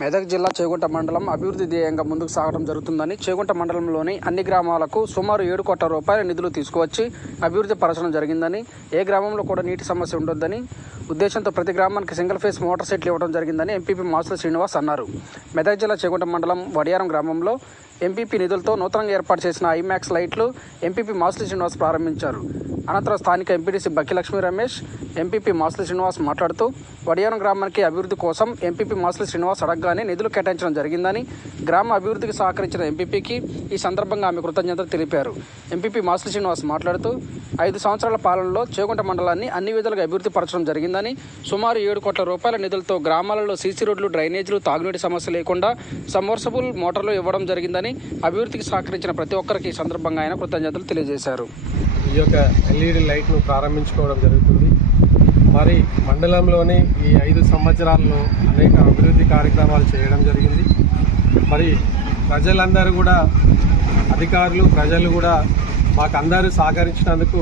మెదక్ జిల్లా చేగుంట మండలం అభివృద్ధి ధ్యేయంగా ముందుకు సాగడం జరుగుతుందని చేగుంట మండలంలోని అన్ని గ్రామాలకు సుమారు 7 కోట్ల రూపాయల నిధులు తీసుకువచ్చి అభివృద్ధి పరచడం జరిగిందని, ఏ గ్రామంలో కూడా నీటి సమస్య ఉండొద్దని ఉద్దేశంతో ప్రతి గ్రామానికి సింగిల్ ఫేస్ మోటార్ సెట్లు ఇవ్వడం జరిగిందని ఎంపీపీ మాసుల శ్రీనివాస్ అన్నారు. మెదక్ జిల్లా చేగుంట మండలం వడియారం గ్రామంలో ఎంపీపీ నిధులతో నూతనంగా ఏర్పాటు చేసిన ఐమాక్స్ లైట్లు ఎంపీపీ మాసుల శ్రీనివాస్ ప్రారంభించారు. అనంతరం స్థానిక ఎంపీటీసీ బక్కి లక్ష్మీ రమేష్, ఎంపీపీ మాసుల శ్రీనివాస్ మాట్లాడుతూ వడియారం గ్రామానికి అభివృద్ధి కోసం ఎంపీపీ మాసుల శ్రీనివాస్ అడగగానే నిధులు కేటాయించడం జరిగిందని, గ్రామ అభివృద్ధికి సహకరించిన ఎంపీపీకి ఈ సందర్భంగా ఆమె కృతజ్ఞతలు తెలిపారు. ఎంపీపీ మాసుల శ్రీనివాస్ మాట్లాడుతూ 5 సంవత్సరాల పాలనలో చేగుంట మండలాన్ని అన్ని విధాలుగా అభివృద్ధి పరచడం జరిగిందని, సుమారు 7 కోట్ల రూపాయల నిధులతో గ్రామాలలో సీసీ రోడ్లు, డ్రైనేజీలు, తాగునీటి సమస్య లేకుండా సబ్మర్సిబుల్ మోటార్లు ఇవ్వడం జరిగిందని, అభివృద్ధికి సహకరించిన ప్రతి ఒక్కరికి ఈ సందర్భంగా ఆయన కృతజ్ఞతలు తెలియజేశారు. ఈ యొక్క ఎల్ఈడి లైట్ను ప్రారంభించుకోవడం జరుగుతుంది. మరి మండలంలోని ఈ 5 సంవత్సరాల్లో అనేక అభివృద్ధి కార్యక్రమాలు చేయడం జరిగింది. మరి ప్రజలందరూ కూడా, అధికారులు, ప్రజలు కూడా మాకు అందరూ సహకరించినందుకు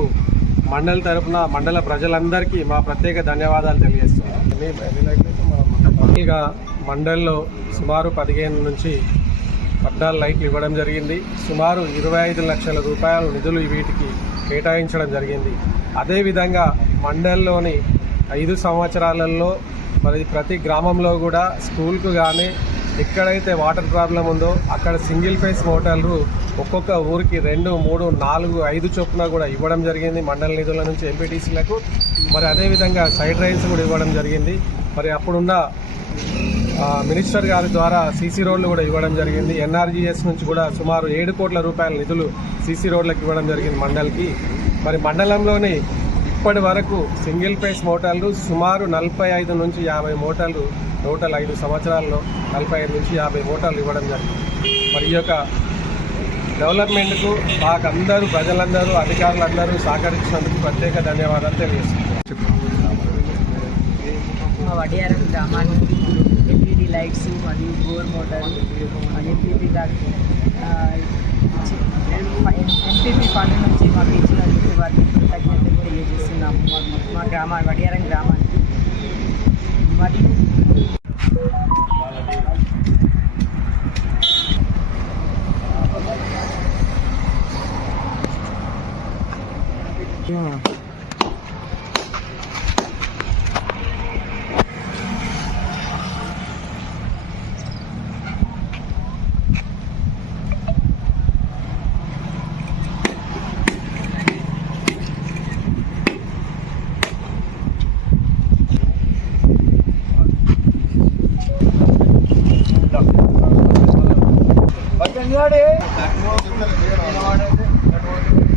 మండలి తరఫున మండల ప్రజలందరికీ మా ప్రత్యేక ధన్యవాదాలు తెలియజేస్తున్నాం. మండలిలో సుమారు 15 నుంచి 14 లైట్లు ఇవ్వడం జరిగింది. సుమారు 25 లక్షల రూపాయలు నిధులు వీటికి కేటాయించడం జరిగింది. అదేవిధంగా మండలంలోని 5 సంవత్సరాలలో మరి ప్రతి గ్రామంలో కూడా స్కూల్కు కానీ ఎక్కడైతే వాటర్ ప్రాబ్లం ఉందో అక్కడ సింగిల్ ఫేస్ మోటార్లు ఒక్కొక్క ఊరికి 2, 3, 4, 5 చొప్పున కూడా ఇవ్వడం జరిగింది మండల నిధుల నుంచి ఎంపీటీసీలకు. మరి అదేవిధంగా సైడ్ రైన్స్ కూడా ఇవ్వడం జరిగింది. మరి అప్పుడున్న మినిస్టర్ గారి ద్వారా సీసీ రోడ్లు కూడా ఇవ్వడం జరిగింది. ఎన్ఆర్జీఎస్ నుంచి కూడా సుమారు 7 కోట్ల రూపాయల నిధులు సీసీ రోడ్లకు ఇవ్వడం జరిగింది మండలికి. మరి మండలంలోని ఇప్పటి వరకు సింగిల్ ఫేస్ మోటార్లు సుమారు 45 నుంచి 50 మోటార్లు, టోటల్ 5 సంవత్సరాల్లో 45 నుంచి 50 మోటార్లు ఇవ్వడం జరిగింది. మరి ఈ యొక్క డెవలప్మెంట్కు మాకందరూ, ప్రజలందరూ, అధికారులందరూ సహకరించినందుకు ప్రత్యేక ధన్యవాదాలు తెలియజేస్తున్నాను. వడియారం గ్రామానికి ఎల్ఈడి లైట్స్ మరియు బోర్ మోటార్ ఎంపీపీ గారికి ఎంపీపీ ఫండ్ నుంచి మాకు ఇచ్చినందుకు వారికి కృతజ్ఞతలు తెలియజేస్తున్నాము. మా వడియారం గ్రామానికి మరియు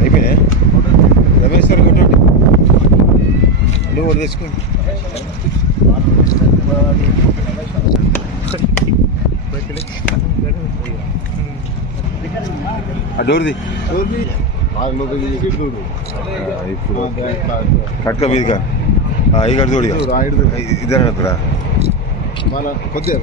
అయిపోయినాయి. రమేష్ సార్ కొట్టండి, నువ్వు కూడా తెచ్చుకోండి. డోర్ది ఇప్పుడు కట్క మీదిగా ఇక్కడ చూడు, ఇద్దరు అక్కడ కొద్దిగా